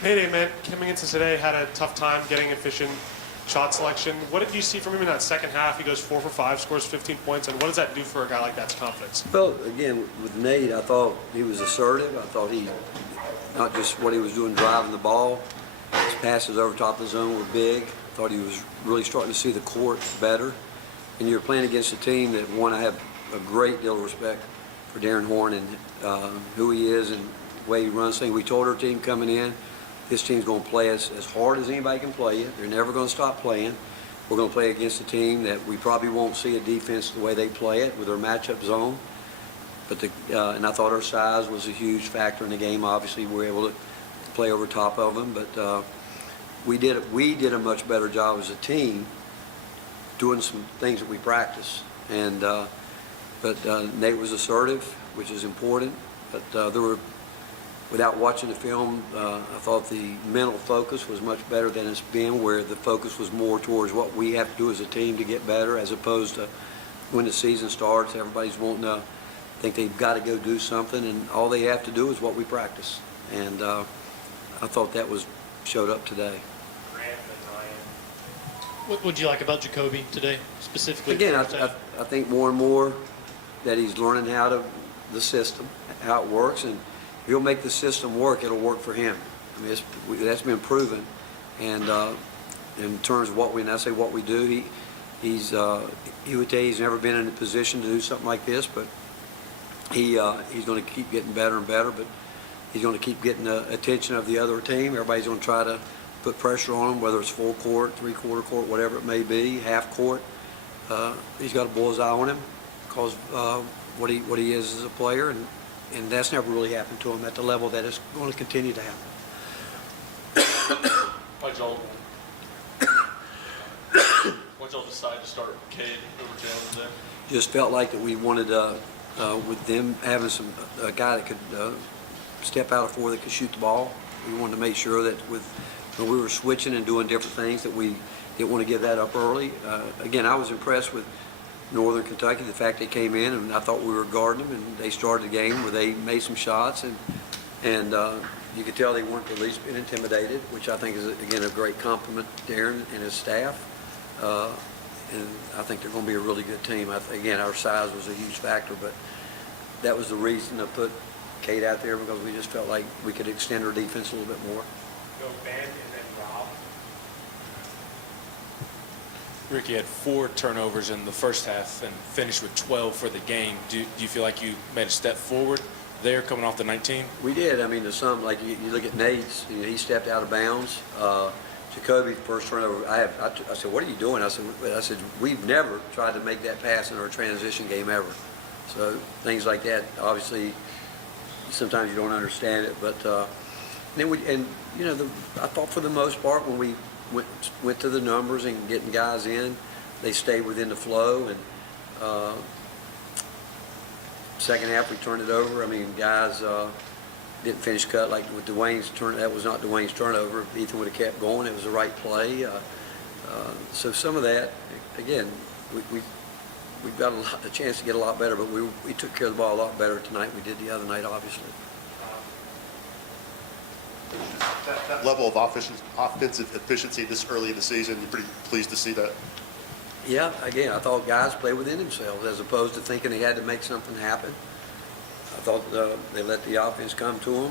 Mayday, man, coming into today, had a tough time getting efficient shot selection. What did you see from him in that second half? He goes 4 for 5, scores 15 points, and what does that do for a guy like that's confidence? Well, again, with Nate, I thought he was assertive. I thought he, not just what he was doing driving the ball, his passes over top of the zone were big. I thought he was really starting to see the court better. And you're playing against a team that, one, I have a great deal of respect for Darren Horn and who he is and the way he runs things. We told our team coming in, this team's going to play as hard as anybody can play it. They're never going to stop playing. We're going to play against a team that we probably won't see a defense the way they play it with their matchup zone. But and I thought our size was a huge factor in the game. Obviously, we were able to play over top of them, but we did a much better job as a team doing some things that we practice. And but Nate was assertive, which is important. But there were. Without watching the film, I thought the mental focus was much better than it's been, where the focus was more towards what we have to do as a team to get better, as opposed to when the season starts, everybody's wanting to think they've got to go do something, and all they have to do is what we practice. And I thought that showed up today. What would you like about Jacoby today, specifically? Again, I think more and more that he's learning the system, how it works, and if he'll make the system work, it'll work for him. I mean, that's been proven. And in terms of what we, and I say what we do, he would tell you he's never been in a position to do something like this, but he's going to keep getting better and better. But he's going to keep getting the attention of the other team. Everybody's going to try to put pressure on him, whether it's full court, three-quarter court, whatever it may be, half court. He's got a bullseye on him because what he is as a player, and that's never really happened to him at the level that it's going to continue to happen. Why'd y'all decide to start Cade over Jalen today? Just felt like that we wanted, with them having a guy that could step out of four that could shoot the ball, we wanted to make sure that when we were switching and doing different things that we didn't want to give that up early. Again, I was impressed with Northern Kentucky, the fact they came in, and I thought we were guarding them, and they started the game where they made some shots, and you could tell they weren't at least intimidated, which I think is, again, a great compliment to Darren and his staff. And I think they're going to be a really good team. Again, our size was a huge factor, but that was the reason to put Kate out there, because we just felt like we could extend our defense a little bit more. Go Ben and then Rob. Ricky had 4 turnovers in the first half and finished with 12 for the game. Do you feel like you made a step forward there coming off the 19? We did. I mean, there's some, like you look at Nate's, he stepped out of bounds. Jacoby's first turnover, I said, what are you doing? I said, we've never tried to make that pass in our transition game ever. So things like that, obviously, sometimes you don't understand it. But then I thought for the most part when we went to the numbers and getting guys in, they stayed within the flow. And second half we turned it over. I mean, guys didn't finish cut like with Dwayne's turn. That was not Dwayne's turnover. If Ethan would have kept going, it was the right play. So some of that, again, we've got a chance to get a lot better, but we took care of the ball a lot better tonight than we did the other night, obviously. That level of offensive efficiency this early in the season, you're pretty pleased to see that? Yeah, again, I thought guys played within themselves as opposed to thinking they had to make something happen. I thought they let the offense come to them.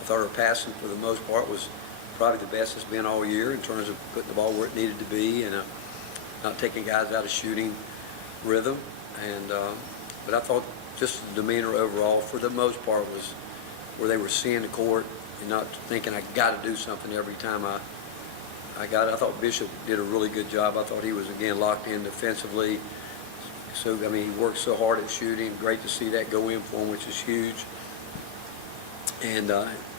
I thought our passing, for the most part, was probably the best it's been all year in terms of putting the ball where it needed to be and not taking guys out of shooting rhythm. And but I thought just the demeanor overall, for the most part, was where they were seeing the court and not thinking I got to do something every time I got it. I thought Bishop did a really good job. I thought he was, again, locked in defensively. So, I mean, he worked so hard at shooting. Great to see that go in for him, which is huge. And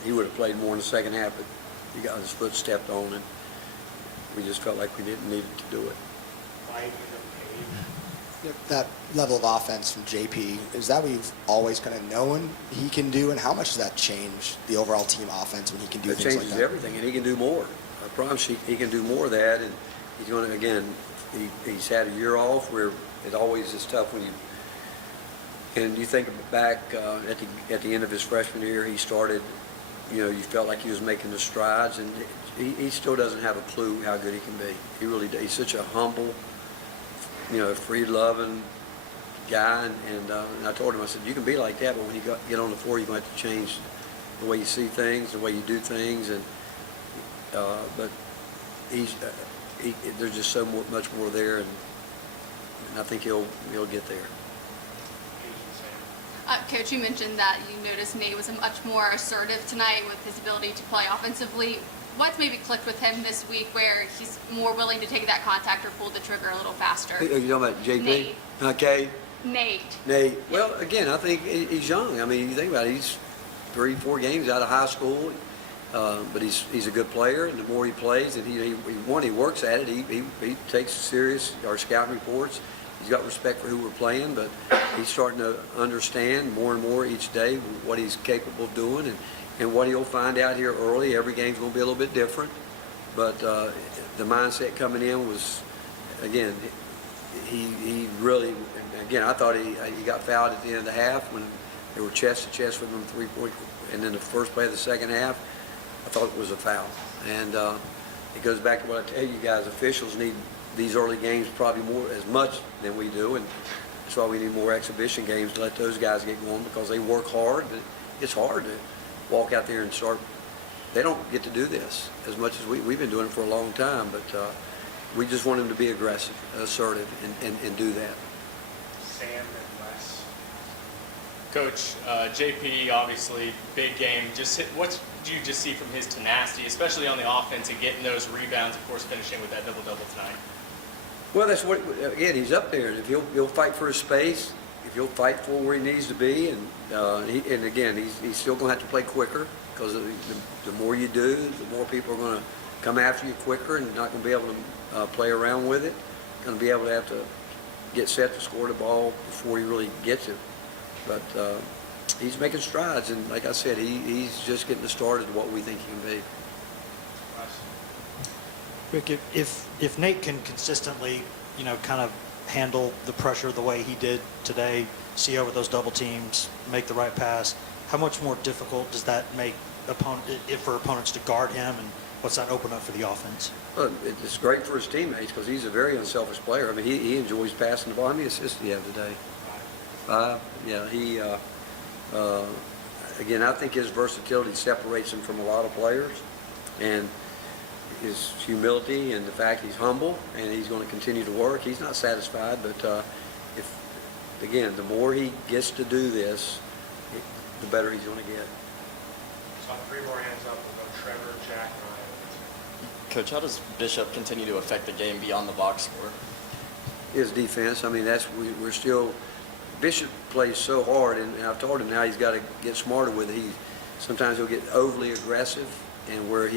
he would have played more in the second half, but he got his foot stepped on, and we just felt like we didn't need to do it. That level of offense from JP, is that what you've always kind of known he can do, and how much does that change the overall team offense when he can do things like that? It changes everything, and he can do more. I promise he can do more of that, and he's going to, again, he's had a year off where it always is tough when you think back at the end of his freshman year, he started you felt like he was making the strides, and he still doesn't have a clue how good he can be. He really does. He's such a humble, free-loving guy, and I told him, I said, you can be like that, but when you get on the floor, you're going to have to change the way you see things, the way you do things, and but there's just so much more there, and I think he'll get there. Coach, you mentioned that you noticed Nate was much more assertive tonight with his ability to play offensively. What's maybe clicked with him this week where he's more willing to take that contact or pull the trigger a little faster? Are you talking about JP? Nate. Okay. Nate. Well, again, I think he's young. I mean, you think about it, he's 3-4 games out of high school, but he's a good player, and the more he plays, and he works at it. He takes serious our scouting reports. He's got respect for who we're playing, but he's starting to understand more and more each day what he's capable of doing, and what he'll find out here early. Every game's going to be a little bit different, but the mindset coming in was, again, he really, again, I thought he got fouled at the end of the half when they were chest to chest with him 3-point, and then the first play of the second half, I thought it was a foul. And it goes back to what I tell you guys, officials need these early games probably as much than we do, and that's why we need more exhibition games to let those guys get going, because they work hard. It's hard to walk out there and start. They don't get to do this as much as we've been doing it for a long time, but we just want them to be aggressive, assertive, and do that. Sam and Wes. Coach, JP, obviously, big game. What did you just see from his tenacity, especially on the offense and getting those rebounds, of course, finishing with that double-double tonight? Well, that's what, again, he's up there. If he'll fight for his space, if he'll fight for where he needs to be, and again, he's still going to have to play quicker, because the more you do, the more people are going to come after you quicker, and not going to be able to play around with it. Going to be able to have to get set to score the ball before he really gets it. But he's making strides, and like I said, he's just getting started to what we think he can be. Rick, if Nate can consistently, kind of handle the pressure the way he did today, see over those double teams, make the right pass, how much more difficult does that make for opponents to guard him, and what's that open up for the offense? Well, it's great for his teammates, because he's a very unselfish player. I mean, he enjoys passing the ball. How many assists did he have today? 5. Yeah, he, again, I think his versatility separates him from a lot of players, and his humility and the fact he's humble, and he's going to continue to work. He's not satisfied, but again, the more he gets to do this, the better he's going to get. So 3 more hands up. We'll go Trevor, Jack, Ryan. Coach, how does Bishop continue to affect the game beyond the box score? His defense, I mean, we're still, Bishop plays so hard, and I've told him now he's got to get smarter with it. Sometimes he'll get overly aggressive, and where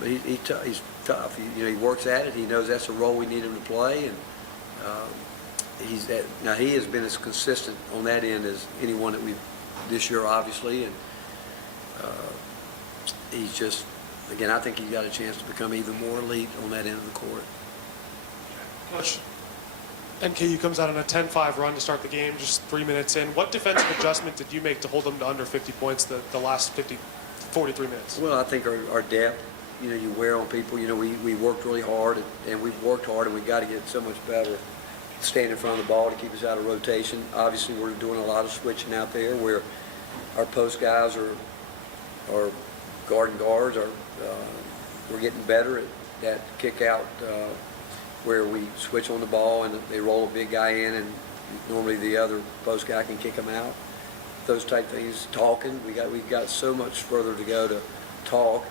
but he's tough. He works at it. He knows that's a role we need him to play, and now he has been as consistent on that end as anyone that we've this year, obviously, and he's just, again, I think he's got a chance to become even more elite on that end of the court. Coach, NKU comes out on a 10-5 run to start the game, just 3 minutes in. What defensive adjustment did you make to hold them to under 50 points the last 43 minutes? Well, I think our depth, you wear on people. We worked really hard, and we've worked hard, and we've got to get so much better staying in front of the ball to keep us out of rotation. Obviously, we're doing a lot of switching out there where our post guys are guarding guards. We're getting better at that kick out where we switch on the ball and they roll a big guy in, and normally the other post guy can kick them out. Those type things. Talking, we've got so much further to go to talk.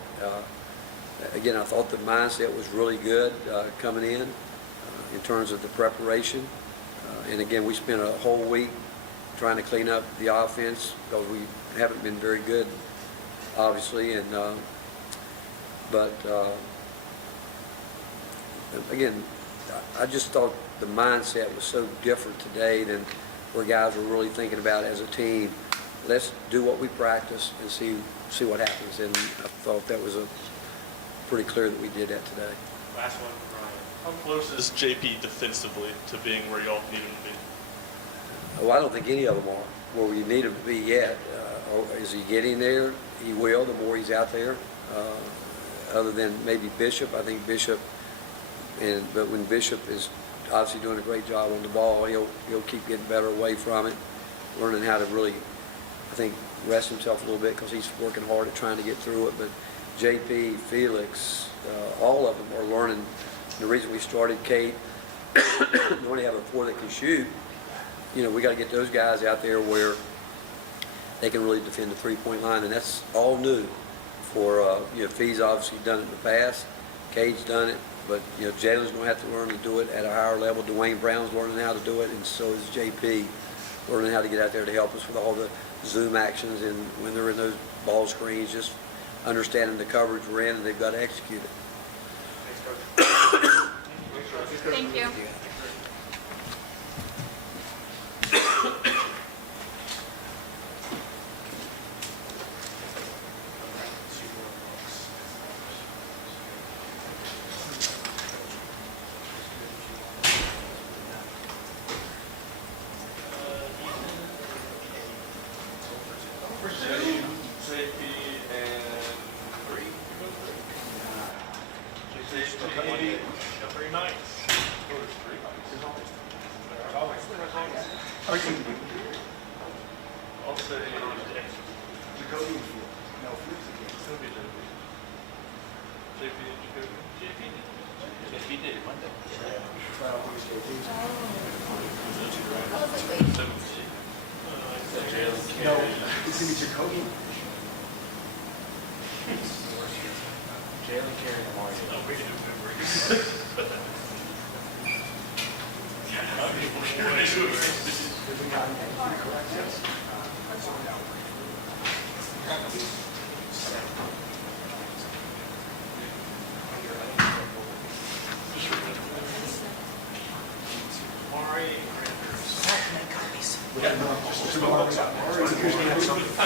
Again, I thought the mindset was really good coming in terms of the preparation. And again, we spent a whole week trying to clean up the offense because we haven't been very good, obviously. And but again, I just thought the mindset was so different today than where guys were really thinking about as a team. Let's do what we practice and see what happens. And I thought that was pretty clear that we did that today. Last one, Ryan. How close is JP defensively to being where y'all need him to be? Well, I don't think any of them are where we need them to be yet. is he getting there? He will, the more he's out there. Other than maybe Bishop, I think Bishop, but when Bishop is obviously doing a great job on the ball, he'll keep getting better away from it, learning how to really, I think, rest himself a little bit because he's working hard at trying to get through it. But JP, Felix, all of them are learning. The reason we started Kate, we only have a 4 that can shoot. You know, we got to get those guys out there where they can really defend the three-point line, and that's all new. For Fee's obviously done it in the past, Cade's done it, but Jalen's going to have to learn to do it at a higher level. Dwayne Brown's learning how to do it, and so is JP, learning how to get out there to help us with all the zoom actions and when they're in those ball screens, just understanding the coverage we're in, and they've got to execute it. Thank you. I'll say Jacoby. JP and Jacoby. JP did Monday. No, it's going to be Jacoby. Jalen carried the margin.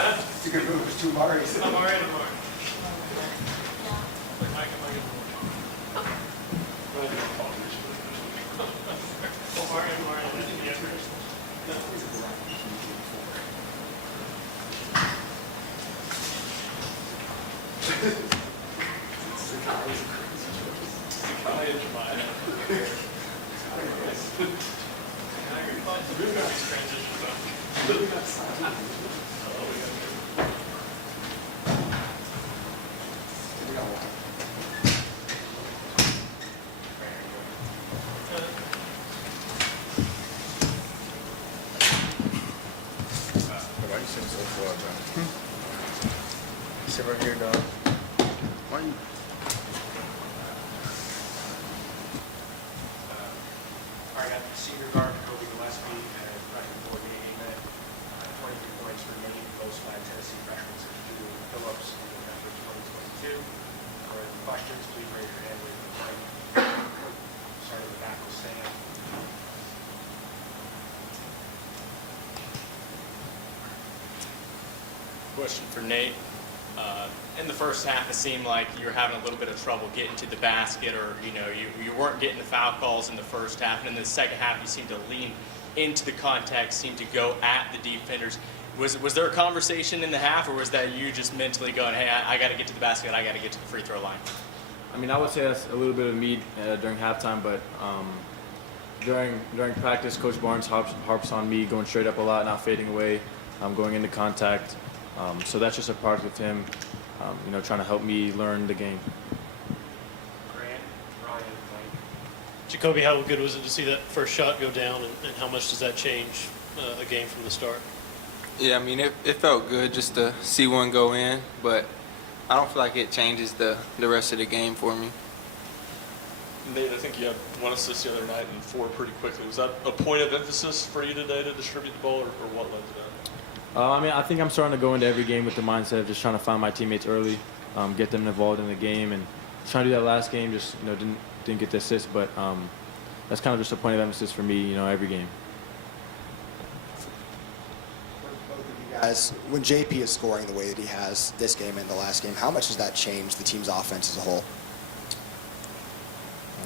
It's a good move. There's 2 Maris. I'm already tomorrow. Sit right here, dog. Why you? All right, senior guard Kobe Gillespie and freshman Morgan Amen. 23 points for Nate, most by Tennessee freshman substitute Phillips in November 2022. For any questions, please raise your hand. Wait for the mic. Starting with back with Sam. Question for Nate. In the first half, it seemed like you were having a little bit of trouble getting to the basket, or you weren't getting the foul calls in the first half. And in the second half, you seemed to lean into the contact, seemed to go at the defenders. Was there a conversation in the half, or was that you just mentally going, "Hey, I got to get to the basket, I got to get to the free throw line"? I mean, I would say that's a little bit of me during halftime, but during practice, Coach Barnes harps on me going straight up a lot, not fading away, going into contact. So that's just a product of him, trying to help me learn the game. Grant, Ryan, Mike. Jacoby, how good was it to see that first shot go down, and how much does that change a game from the start? Yeah, I mean, it felt good just to see one go in, but I don't feel like it changes the rest of the game for me. Nate, I think you had 1 assist the other night and 4 pretty quickly. Was that a point of emphasis for you today to distribute the ball, or what led to that? I mean, I think I'm starting to go into every game with the mindset of just trying to find my teammates early, get them involved in the game, and trying to do that last game. Just didn't get the assist, but that's kind of just a point of emphasis for me. Every game. Both of you guys, when JP is scoring the way that he has this game and the last game, how much does that change the team's offense as a whole?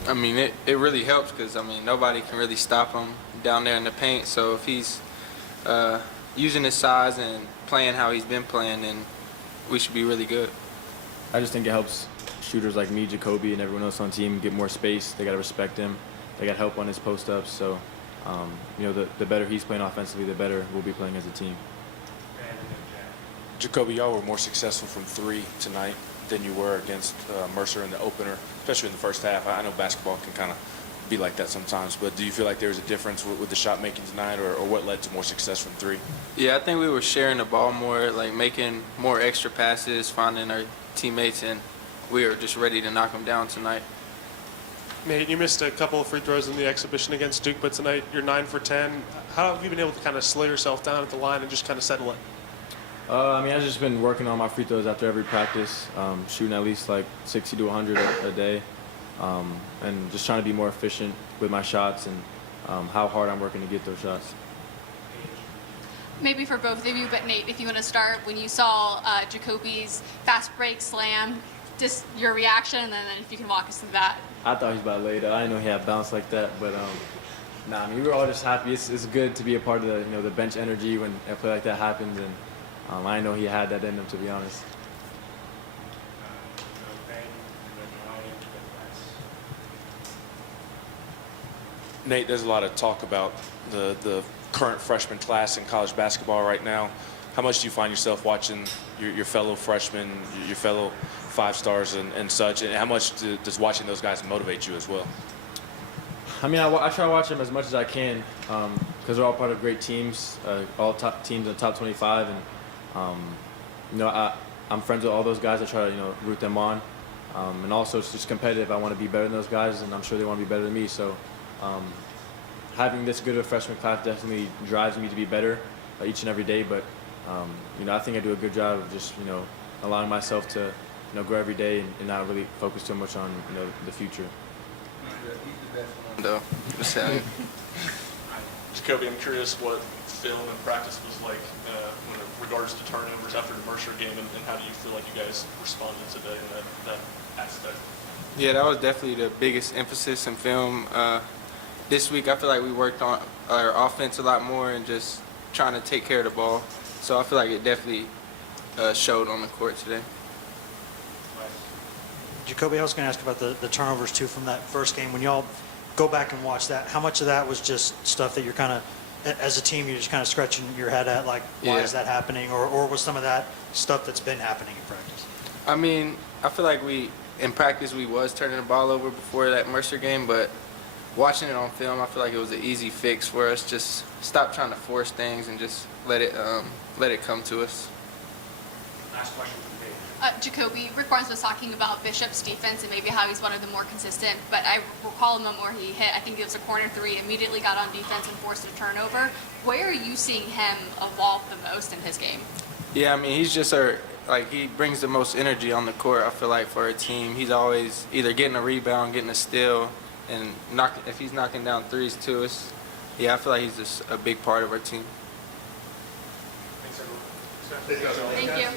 I mean, it really helps because, I mean, nobody can really stop him down there in the paint. So if he's using his size and playing how he's been playing, then we should be really good. I just think it helps shooters like me, Jacoby, and everyone else on the team get more space. They got to respect him. They got help on his post-ups. So, the better he's playing offensively, the better we'll be playing as a team. Jacoby, y'all were more successful from three tonight than you were against Mercer in the opener, especially in the first half. I know basketball can kind of be like that sometimes, but do you feel like there's a difference with the shot making tonight, or what led to more success from three? Yeah, I think we were sharing the ball more, like making more extra passes, finding our teammates, and we were just ready to knock them down tonight. Nate, you missed a couple of free throws in the exhibition against Duke, but tonight you're 9 for 10. How have you been able to kind of slow yourself down at the line and just kind of settle it? I've just been working on my free throws after every practice, shooting at least like 60 to 100 a day, and just trying to be more efficient with my shots and how hard I'm working to get those shots. Maybe for both of you, but Nate, if you want to start, when you saw Jacoby's fast break slam, just your reaction, and then if you can walk us through that. I thought he was about to lay it up. I didn't know he had bounce like that, but we were all just happy. It's good to be a part of the bench energy when a play like that happens, and I didn't know he had that in him, to be honest. Nate, there's a lot of talk about the current freshman class in college basketball right now. How much do you find yourself watching your fellow freshmen, your fellow five-stars and such, and how much does watching those guys motivate you as well? I try to watch them as much as I can because they're all part of great teams, all top teams in the top 25, and I'm friends with all those guys. I try to root them on, and also it's just competitive. I want to be better than those guys, and I'm sure they want to be better than me. So having this good of a freshman class definitely drives me to be better each and every day. But I think I do a good job of just allowing myself to grow every day and not really focus too much on the future. No, just saying. Jacoby, I'm curious what film and practice was like when it regards to turnovers after the Mercer game, and how do you feel like you guys responded today in that aspect? Yeah, that was definitely the biggest emphasis in film. This week, I feel like we worked on our offense a lot more and just trying to take care of the ball. So I feel like it definitely showed on the court today. Jacoby, I was going to ask about the turnovers too from that first game. When y'all go back and watch that, how much of that was just stuff that you're kind of, as a team, you're just kind of scratching your head at, like, why is that happening? Or was some of that stuff that's been happening in practice? I feel like in practice, we was turning the ball over before that Mercer game, but watching it on film, I feel like it was an easy fix for us. Just stop trying to force things and just let it come to us. Last question from Dave. Jacoby, Rick Barnes was talking about Bishop's defense and maybe how he's one of the more consistent, but I recall a moment where he hit, I think it was a corner three, immediately got on defense and forced a turnover. Where are you seeing him evolve the most in his game? Yeah, he's just he brings the most energy on the court, I feel like, for a team. He's always either getting a rebound, getting a steal, and if he's knocking down threes to us, I feel like he's just a big part of our team. Thanks, everyone. Thank you.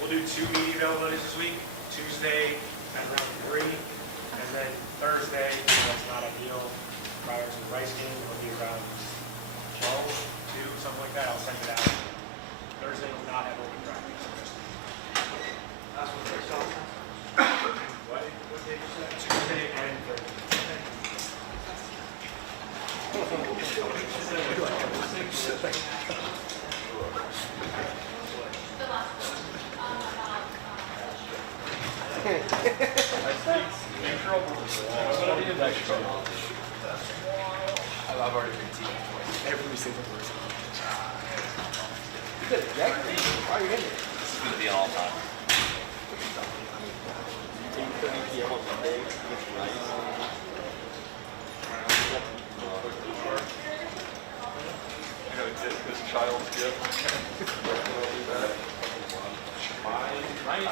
We'll do 2 media availabilities this week. Tuesday at around 3, and then Thursday, that's not ideal, prior to the Rice game, it'll be around 12, 2, something like that. I'll send it out. Thursday will not have open practice. That's what they're selling. What day you said? Tuesday and I've already been team every single person. Why are you in there? This is going to be an all-time. 8:30 p.m. on Monday with Rice. I gotta get his child's gift. I'll do that. Mine,